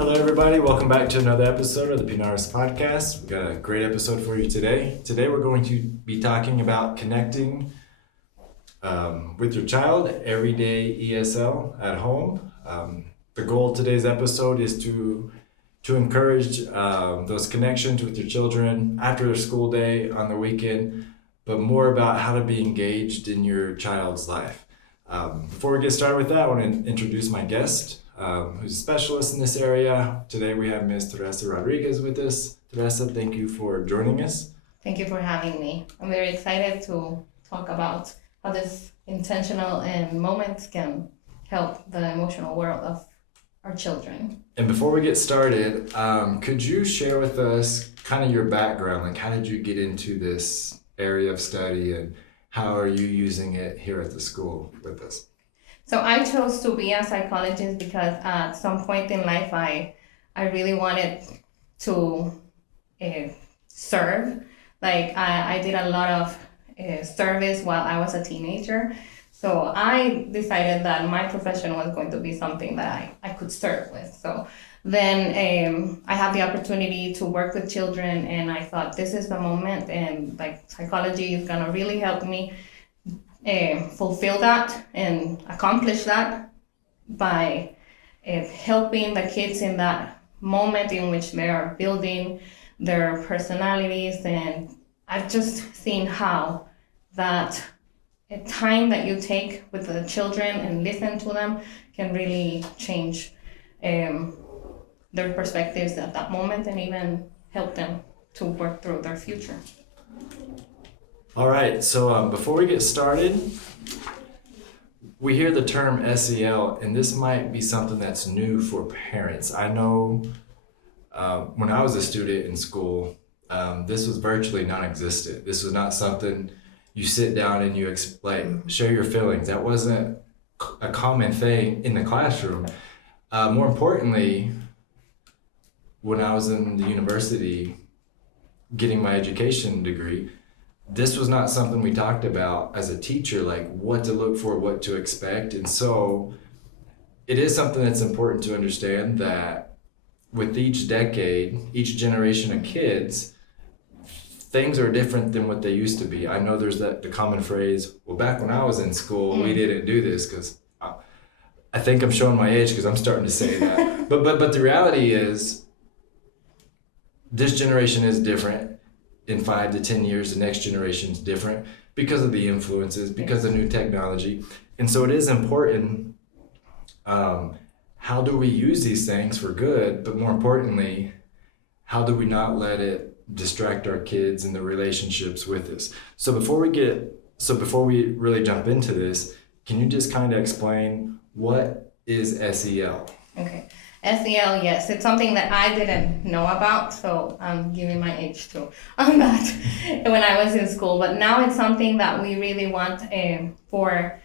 Hello, everybody. Welcome back to another episode of the ALP Podcast. We've got a great episode for you today. Today, we're going to be talking about connecting with your child, everyday ESL at home. The goal of today's episode is to encourage those connections with your children after their school day, on the weekend, but more about how to be engaged in your child's life. Before we get started with that, I want to introduce my guest, who's a specialist in this area. Today we have Ms. Teresa Rodriguez with us. Teresa, thank you for joining us. Thank you for having me. I'm very excited to talk about how this intentional and moments can help the emotional world of our children. And before we get started, could you share with us kind of your background? Like, how did you get into this area of study, and how are you using it here at the school with us? So I chose to be a psychologist because at some point in life, I really wanted to serve. Like I did a lot of service while I was a teenager. So I decided that my profession was going to be something that I could serve with. So then I had the opportunity to work with children, and I thought this is the moment, and like psychology is gonna really help me fulfill that and accomplish that by helping the kids in that moment in which they are building their personalities. And I've just seen how that time that you take with the children and listen to them can really change their perspectives at that moment, and even help them to work through their future. All right, so before we get started, we hear the term SEL, and this might be something that's new for parents. I know when I was a student in school, this was virtually non-existent. This was not something you sit down and you share your feelings. That wasn't a common thing in the classroom. More importantly, when I was in the university getting my education degree, this was not something we talked about as a teacher, like what to look for, what to expect. And so it is something that's important to understand that with each decade, each generation of kids, things are different than what they used to be. I know there's the common phrase, well, back when I was in school, we didn't do this, because I think I'm showing my age because I'm starting to say that. But the reality is, this generation is different. In 5 to 10 years, the next generation is different because of the influences, because of new technology. And so it is important, how do we use these things for good, but more importantly, how do we not let it distract our kids and the relationships with us? So before we really jump into this, can you just kind of explain what is SEL? Okay. SEL, yes, it's something that I didn't know about, so I'm giving my age too on that when I was in school. But now it's something that we really want for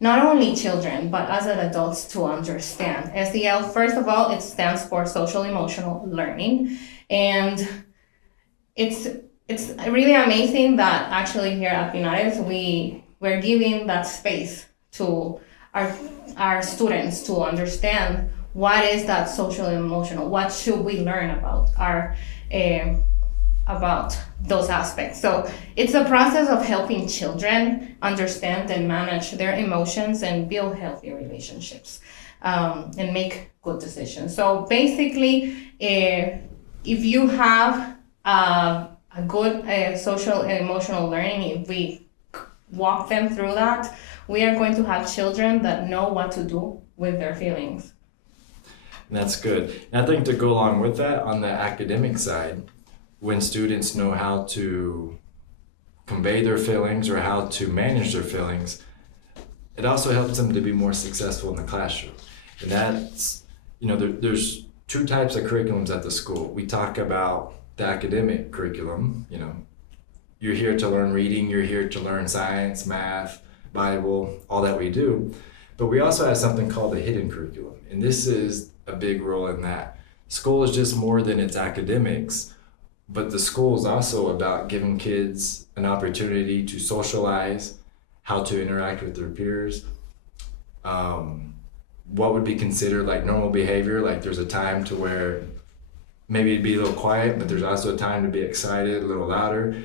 not only children, but us as adults to understand. SEL, first of all, it stands for social emotional learning. And it's really amazing that actually here at Pinares, we're giving that space to our students to understand what is that social and emotional, what should we learn about about those aspects. So it's a process of helping children understand and manage their emotions and build healthy relationships, and make good decisions. So basically, if you have a good social and emotional learning, if we walk them through that, we are going to have children that know what to do with their feelings. And that's good. And I think to go along with that, on the academic side, when students know how to convey their feelings or how to manage their feelings, it also helps them to be more successful in the classroom. And that's, there's two types of curriculums at the school. We talk about the academic curriculum, you're here to learn reading, you're here to learn science, math, Bible, all that we do. But we also have something called the hidden curriculum. And this is a big role in that. School is just more than its academics, but the school is also about giving kids an opportunity to socialize, how to interact with their peers, what would be considered like normal behavior. Like there's a time to where maybe it'd be a little quiet, but there's also a time to be excited, a little louder.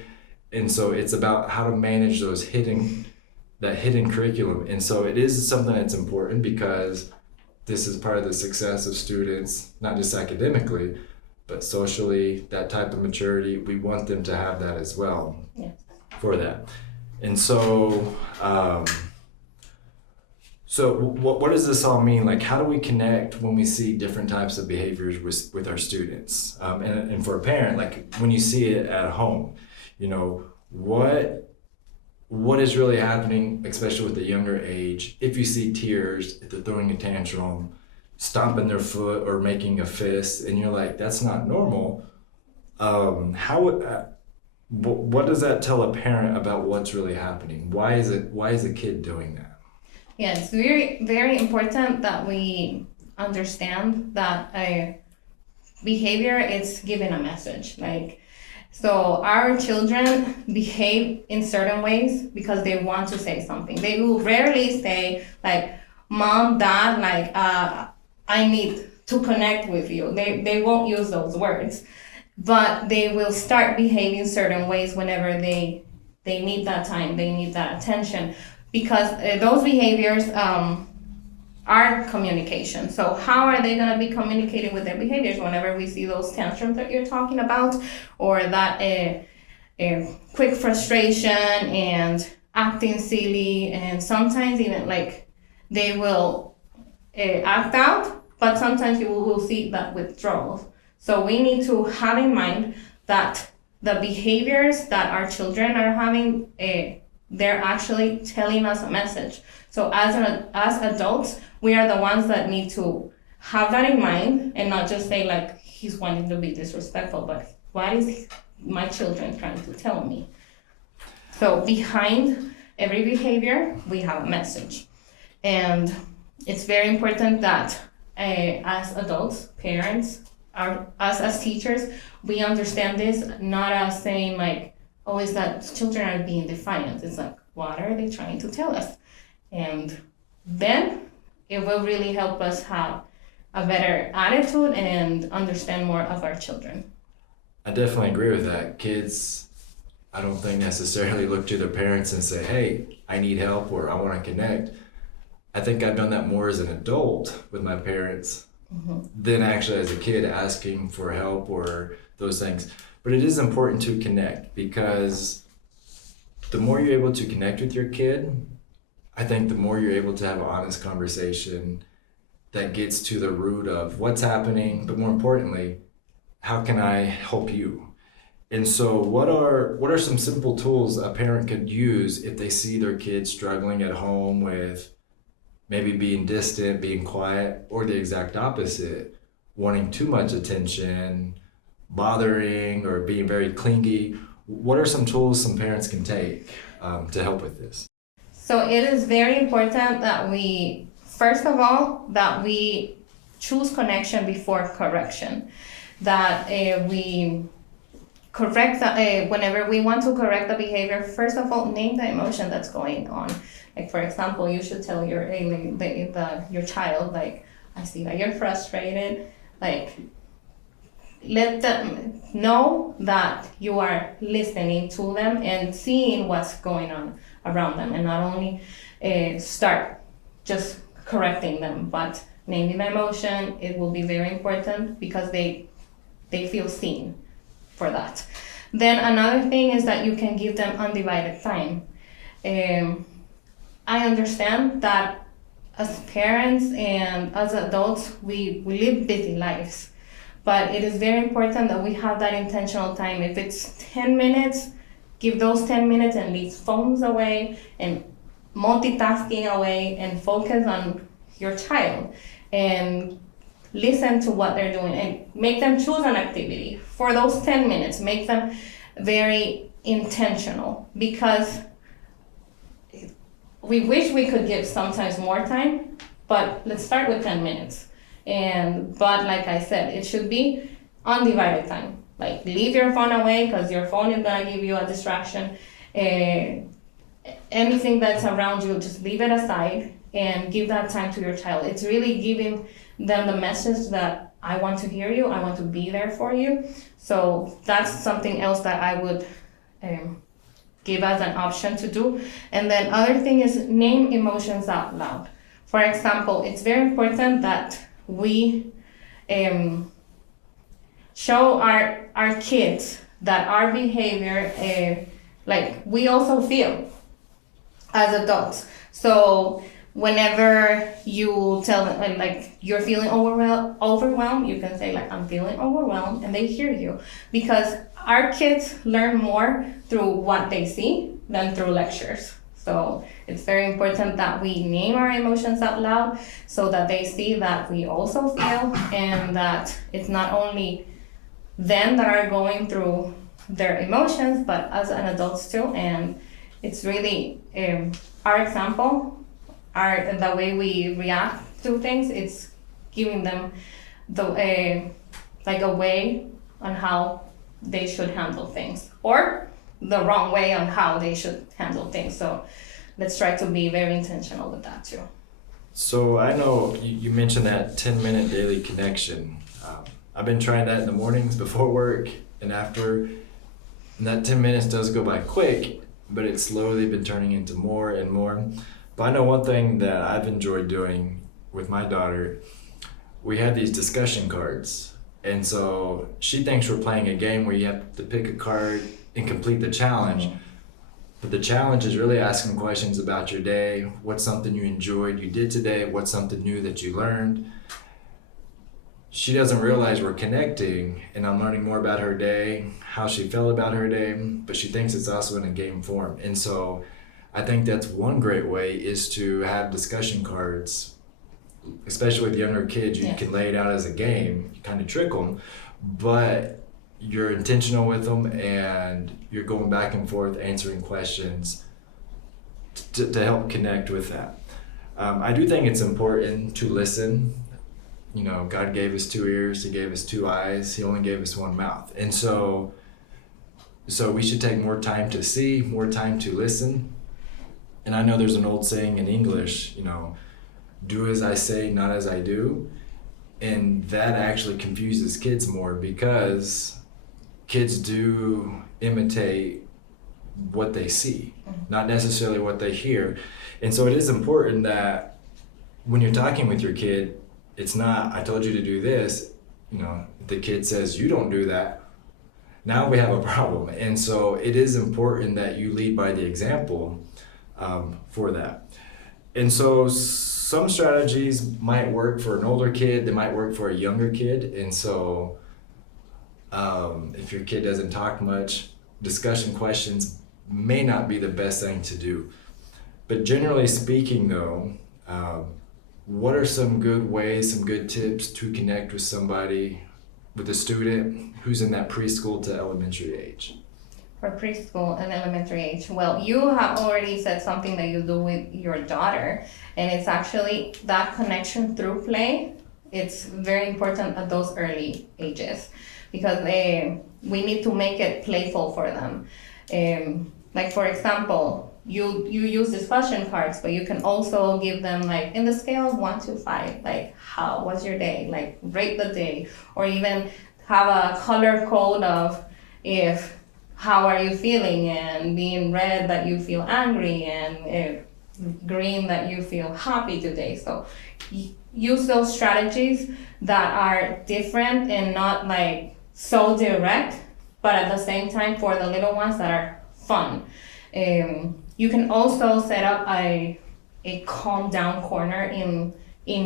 And so it's about how to manage that hidden curriculum. And so it is something that's important because this is part of the success of students, not just academically, but socially, that type of maturity. We want them to have that as well. Yes. For that. And so, what does this all mean? Like, how do we connect when we see different types of behaviors with our students? And for a parent, like when you see it at home, you know, what is really happening, especially with the younger age, if you see tears, if they're throwing a tantrum, stomping their foot or making a fist, and you're like, that's not normal. What does that tell a parent about what's really happening? Why is a kid doing that? Yeah, it's very, very important that we understand that a behavior is giving a message. Like, so our children behave in certain ways because they want to say something. They will rarely say like, "Mom, Dad, like, I need to connect with you." They won't use those words, but they will start behaving certain ways whenever they need that time, they need that attention, because those behaviors are communication. So how are they going to be communicating with their behaviors whenever we see those tantrums that you're talking about, or that quick frustration and acting silly, and sometimes even like they will act out, but sometimes you will see that withdrawal. So we need to have in mind that the behaviors that our children are having, they're actually telling us a message. So as adults, we are the ones that need to have that in mind and not just say like, he's wanting to be disrespectful, but what is my children trying to tell me? So behind every behavior, we have a message. And it's very important that as adults, parents, us as teachers, we understand this, not as saying like, oh, is that children are being defiant. It's like, what are they trying to tell us? And then it will really help us have a better attitude and understand more of our children. I definitely agree with that. Kids, I don't think necessarily look to their parents and say, hey, I need help or I want to connect. I think I've done that more as an adult with my parents than actually as a kid asking for help or those things. But it is important to connect, because the more you're able to connect with your kid, I think the more you're able to have an honest conversation that gets to the root of what's happening, but more importantly, how can I help you? And so what are some simple tools a parent could use if they see their kid struggling at home with maybe being distant, being quiet, or the exact opposite, wanting too much attention, bothering, or being very clingy? What are some tools some parents can take to help with this? So it is very important that we, first of all, that we choose connection before correction. That we correct whenever we want to correct the behavior, first of all, name the emotion that's going on. Like, for example, you should tell your child, like, I see that you're frustrated. Like, let them know that you are listening to them and seeing what's going on around them, and not only start just correcting them, but naming the emotion. It will be very important because they feel seen for that. Then another thing is that you can give them undivided time. I understand that as parents and as adults, we live busy lives, but it is very important that we have that intentional time. If it's 10 minutes, give those 10 minutes and leave phones away and multitasking away, and focus on your child and listen to what they're doing and make them choose an activity for those 10 minutes. Make them very intentional, because we wish we could give sometimes more time, but let's start with 10 minutes. But like I said, it should be undivided time. Like, leave your phone away, because your phone is gonna give you a distraction. Anything that's around you, just leave it aside and give that time to your child. It's really giving them the message that I want to hear you, I want to be there for you. So that's something else that I would give as an option to do. And then other thing is name emotions out loud. For example, it's very important that we show our kids that our behavior, like we also feel as adults. So whenever you tell them like you're feeling overwhelmed, you can say like I'm feeling overwhelmed, and they hear you, because our kids learn more through what they see than through lectures. So it's very important that we name our emotions out loud so that they see that we also feel, and that it's not only them that are going through their emotions, but us and adults too. And it's really our example, the way we react to things. It's giving them a way on how they should handle things, or the wrong way on how they should handle things. So let's try to be very intentional with that too. So I know you mentioned that 10-minute daily connection. I've been trying that in the mornings before work and after, and that 10 minutes does go by quick, but it's slowly been turning into more and more. But I know one thing that I've enjoyed doing with my daughter, we have these discussion cards. And so she thinks we're playing a game where you have to pick a card and complete the challenge. Mm-hmm. But the challenge is really asking questions about your day. What's something you enjoyed you did today? What's something new that you learned? She doesn't realize we're connecting, and I'm learning more about her day, how she felt about her day, but she thinks it's also in a game form. And so I think that's one great way, is to have discussion cards, especially with younger kids. You can lay it out as a game, you kind of trick them, but you're intentional with them and you're going back and forth answering questions to help connect with that. I do think it's important to listen. You know, God gave us 2 ears, He gave us 2 eyes, He only gave us 1 mouth. And so we should take more time to see, more time to listen. And I know there's an old saying in English, you know, do as I say, not as I do. And that actually confuses kids more, because kids do imitate what they see, not necessarily what they hear. And so it is important that when you're talking with your kid, it's not, I told you to do this. You know, if the kid says, you don't do that, now we have a problem. And so it is important that you lead by the example for that. And so some strategies might work for an older kid, they might work for a younger kid. And so if your kid doesn't talk much, discussion questions may not be the best thing to do. But generally speaking though, what are some good ways, some good tips to connect with somebody, with a student who's in that preschool to elementary age? For preschool and elementary age, well, you have already said something that you do with your daughter, and it's actually that connection through play. It's very important at those early ages, because we need to make it playful for them. Like for example, you use discussion cards, but you can also give them like in the scale of 1 to 5, like how was your day, like rate the day, or even have a color code of how are you feeling, and being red that you feel angry, and green that you feel happy today. So use those strategies that are different and not like so direct, but at the same time for the little ones that are fun. You can also set up a calm down corner in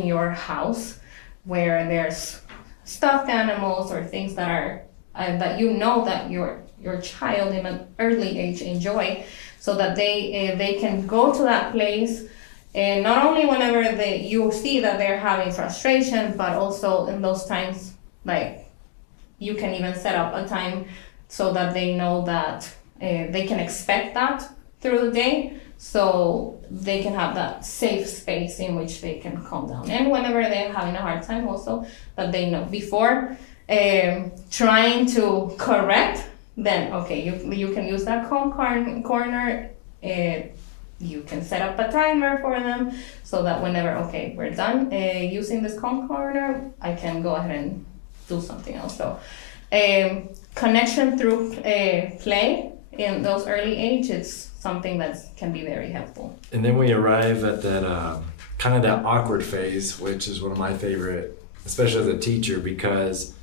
your house where there's stuffed animals or things that are that you know that your child in an early age enjoy, so that they can go to that place, and not only whenever you see that they're having frustration, but also in those times, like you can even set up a time so that they know that they can expect that through the day, so they can have that safe space in which they can calm down. And whenever they're having a hard time, also that they know before trying to correct, then okay, you can use that calm corner. you can set up a timer for them so that whenever, okay, we're done using this calm corner, I can go ahead and do something else. So connection through play in those early age, it's something that can be very helpful. And then we arrive at that kind of that awkward phase, which is one of my favorite, especially as a teacher, because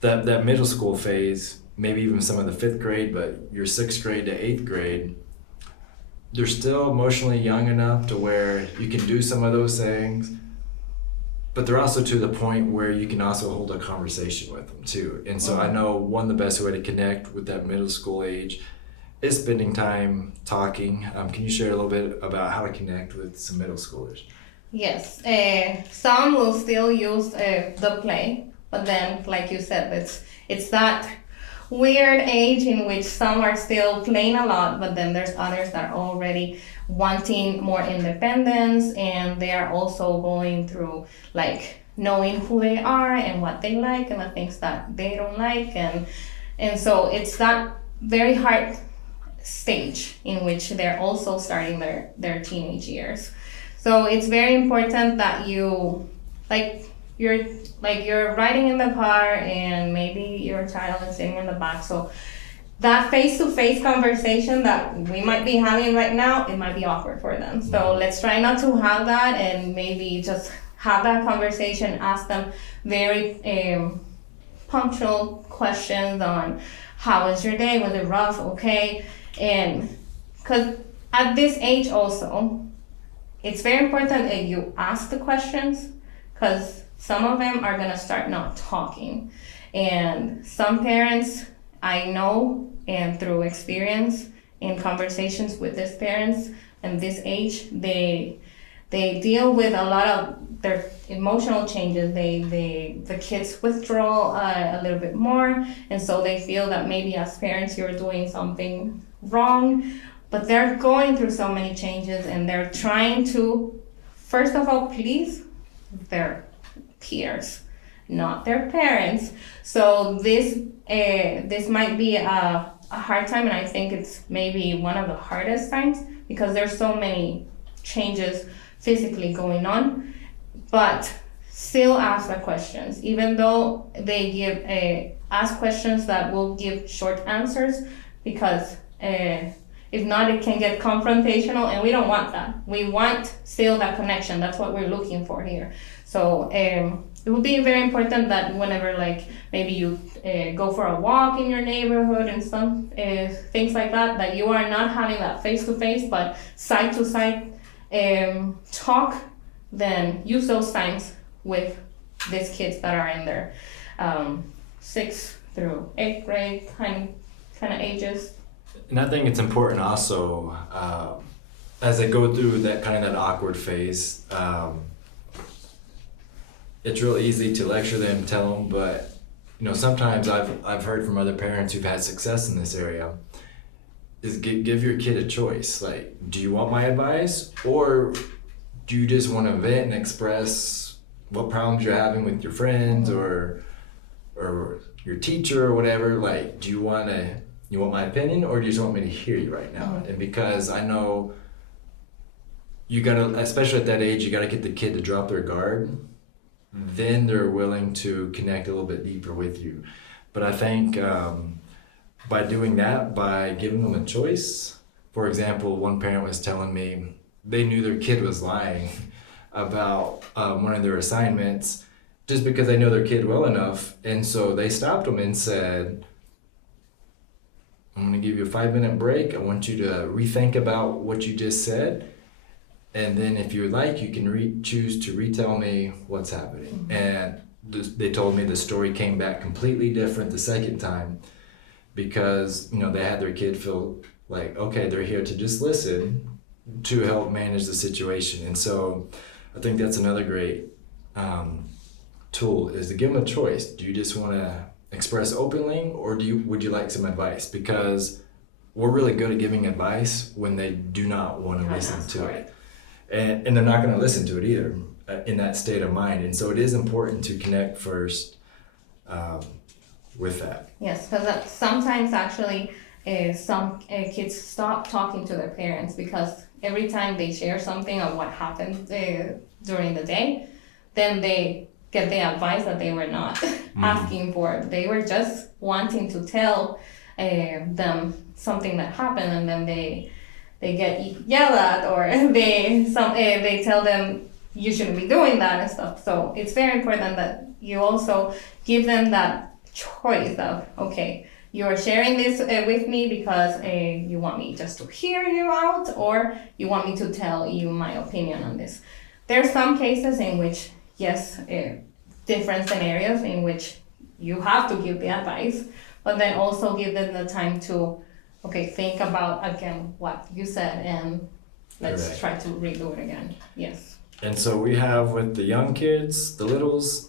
that middle school phase, maybe even some of the 5th grade, but your 6th grade to 8th grade, they're still emotionally young enough to where you can do some of those things, but they're also to the point where you can also hold a conversation with them too. And so I know the best way to connect with that middle school age is spending time talking. Can you share a little bit about how to connect with some middle schoolers? Yes, some will still use the play, but then, like you said, it's that weird age in which some are still playing a lot, but then there's others that are already wanting more independence, and they are also going through like knowing who they are and what they like and the things that they don't like, and so it's that very hard stage in which they're also starting their teenage years. So it's very important that you're riding in the car and maybe your child is sitting in the back. So that face-to-face conversation that we might be having right now, it might be awkward for them. So let's try not to have that, and maybe just have that conversation, ask them very punctual questions on how was your day, was it rough, okay? And because at this age also, it's very important that you ask the questions, because some of them are gonna start not talking. And some parents, I know, and through experience in conversations with these parents and this age, they deal with a lot of their emotional changes. The kids withdraw a little bit more, and so they feel that maybe as parents you're doing something wrong, but they're going through so many changes, and they're trying to, first of all, please their peers, not their parents. So this might be a hard time, and I think it's maybe one of the hardest times because there's so many changes physically going on. But still ask the questions, even though they ask questions that will give short answers, because if not, it can get confrontational, and we don't want that. We want still that connection. That's what we're looking for here. So it would be very important that whenever, like, maybe you go for a walk in your neighborhood and some things like that, that you are not having that face-to-face, but side-to-side talk, then use those times with these kids that are in their 6th through 8th grade kind of ages. And I think it's important also, as they go through that kind of that awkward phase, it's real easy to lecture them, tell them, but sometimes I've heard from other parents who've had success in this area, is give your kid a choice. Like, do you want my advice, or do you just want to vent and express what problems you're having with your friends or your teacher or whatever? Like, do you want my opinion, or do you just want me to hear you right now? And because I know you gotta, especially at that age, you gotta get the kid to drop their guard. Then they're willing to connect a little bit deeper with you. But I think by doing that, by giving them a choice, for example, one parent was telling me they knew their kid was lying about one of their assignments just because they know their kid well enough. And so they stopped them and said, I'm going to give you a 5-minute break. I want you to rethink about what you just said. And then if you would like, you can choose to retell me what's happening. And they told me the story came back completely different the second time because, they had their kid feel like, okay, they're here to just listen to help manage the situation. And so I think that's another great tool, is to give them a choice. Do you just want to express openly, or would you like some advice? Because we're really good at giving advice when they do not want to listen to it. And they're not going to listen to it either in that state of mind. And so it is important to connect first with that. Yes, because sometimes actually some kids stop talking to their parents because every time they share something of what happened during the day, then they get the advice that they were not asking for. They were just wanting to tell them something that happened, and then they get yelled at, or they tell them you shouldn't be doing that and stuff. So it's very important that you also give them that choice of, okay, you're sharing this with me because you want me just to hear you out, or you want me to tell you my opinion on this. There are some cases in which, yes, different scenarios in which you have to give the advice, but then also give them the time to, okay, think about again what you said, and let's Correct. try to redo it again. Yes. And so we have with the young kids, the littles,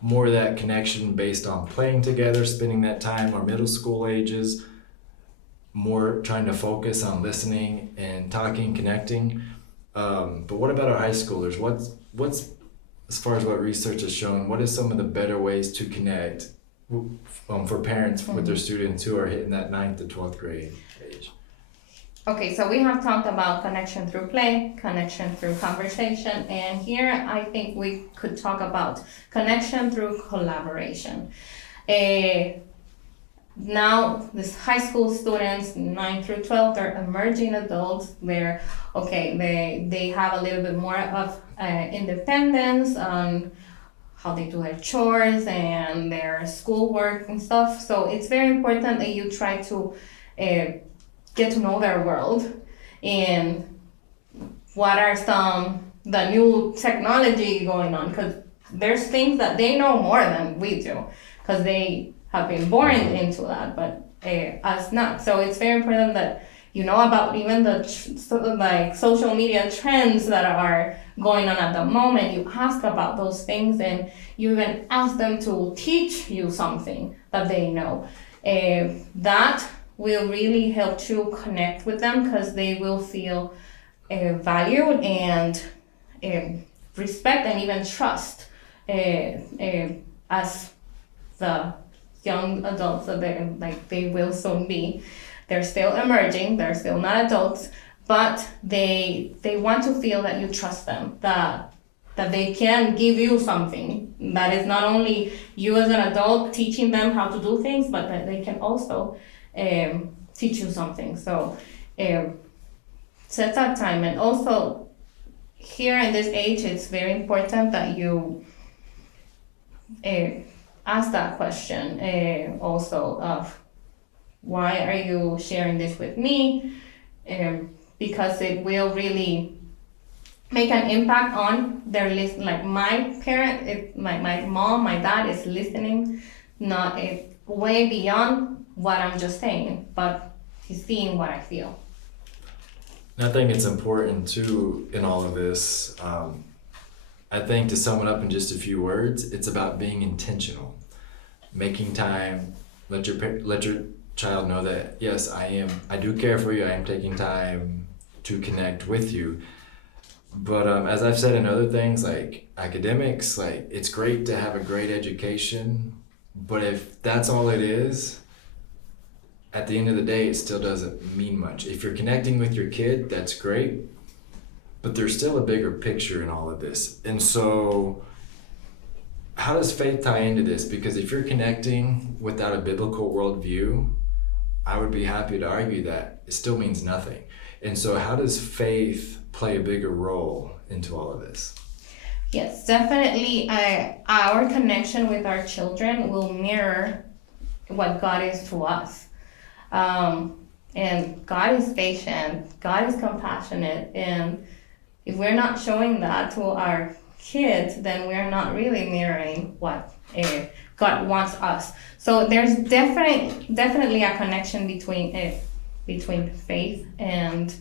more of that connection based on playing together, spending that time. Our middle school ages, more trying to focus on listening and talking, connecting. But what about our high schoolers? What's as far as what research has shown, what is some of the better ways to connect for parents with their students who are hitting that 9th to 12th grade age? Okay, so we have talked about connection through play, connection through conversation, and here I think we could talk about connection through collaboration. Now, this high school students, 9 through 12, they're emerging adults. They have a little bit more of independence on how they do their chores and their schoolwork and stuff. So it's very important that you try to get to know their world and what are the new technology going on, because there's things that they know more than we do because they have been born into that, but us not. So it's very important that you know about even the social media trends that are going on at the moment. You ask about those things, and you even ask them to teach you something that they know. That will really help you connect with them, because they will feel valued and respect and even trust as the young adults that they will soon be. They're still emerging, they're still not adults, but they want to feel that you trust them, that they can give you something. That is not only you as an adult teaching them how to do things, but that they can also teach you something. So set that time. And also here in this age, it's very important that you ask that question also of, why are you sharing this with me? Because it will really make an impact on their list. Like my parent, my mom, my dad is listening, not way beyond what I'm just saying, but he's seeing what I feel. And I think it's important too in all of this. I think to sum it up in just a few words, it's about being intentional, making time. Let your child know that yes, I do care for you. I am taking time to connect with you. But as I've said in other things like academics, like it's great to have a great education, but if that's all it is, at the end of the day, it still doesn't mean much. If you're connecting with your kid, that's great, but there's still a bigger picture in all of this. And so how does faith tie into this? Because if you're connecting without a biblical worldview, I would be happy to argue that it still means nothing. And so how does faith play a bigger role into all of this? Yes, definitely. Our connection with our children will mirror what God is to us. And God is patient, God is compassionate, and if we're not showing that to our kids, then we're not really mirroring what God wants us. So there's definitely a connection between faith and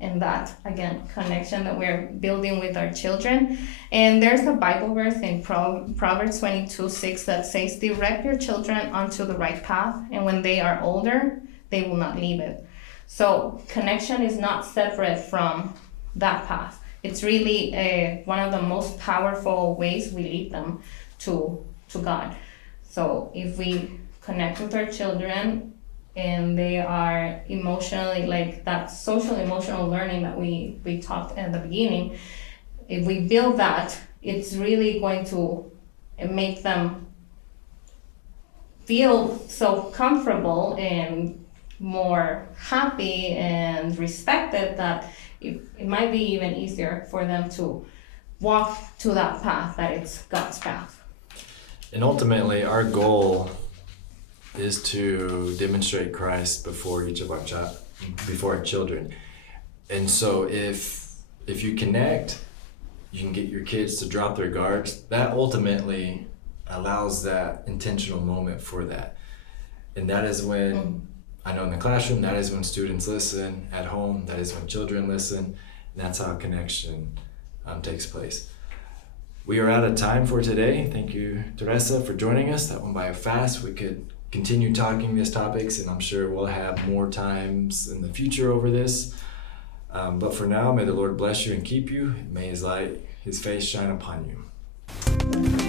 that, again, connection that we're building with our children. And there's a Bible verse in Proverbs 22:6 that says, direct your children onto the right path, and when they are older, they will not leave it. So connection is not separate from that path. It's really one of the most powerful ways we lead them to God. So if we connect with our children and they are emotionally, like that social emotional learning that we talked at the beginning. If we build that, it's really going to make them feel so comfortable and more happy and respected that it might be even easier for them to walk to that path, that it's God's path. And ultimately, our goal is to demonstrate Christ before each of before our children. And so if you connect, you can get your kids to drop their guards. That ultimately allows that intentional moment for that. And that is when, I know in the classroom, that is when students listen. At home, that is when children listen. And that's how connection takes place. We are out of time for today. Thank you, Teresa, for joining us. That went by fast. We could continue talking these topics, and I'm sure we'll have more times in the future over this. But for now, may the Lord bless you and keep you. May His light, His face shine upon you.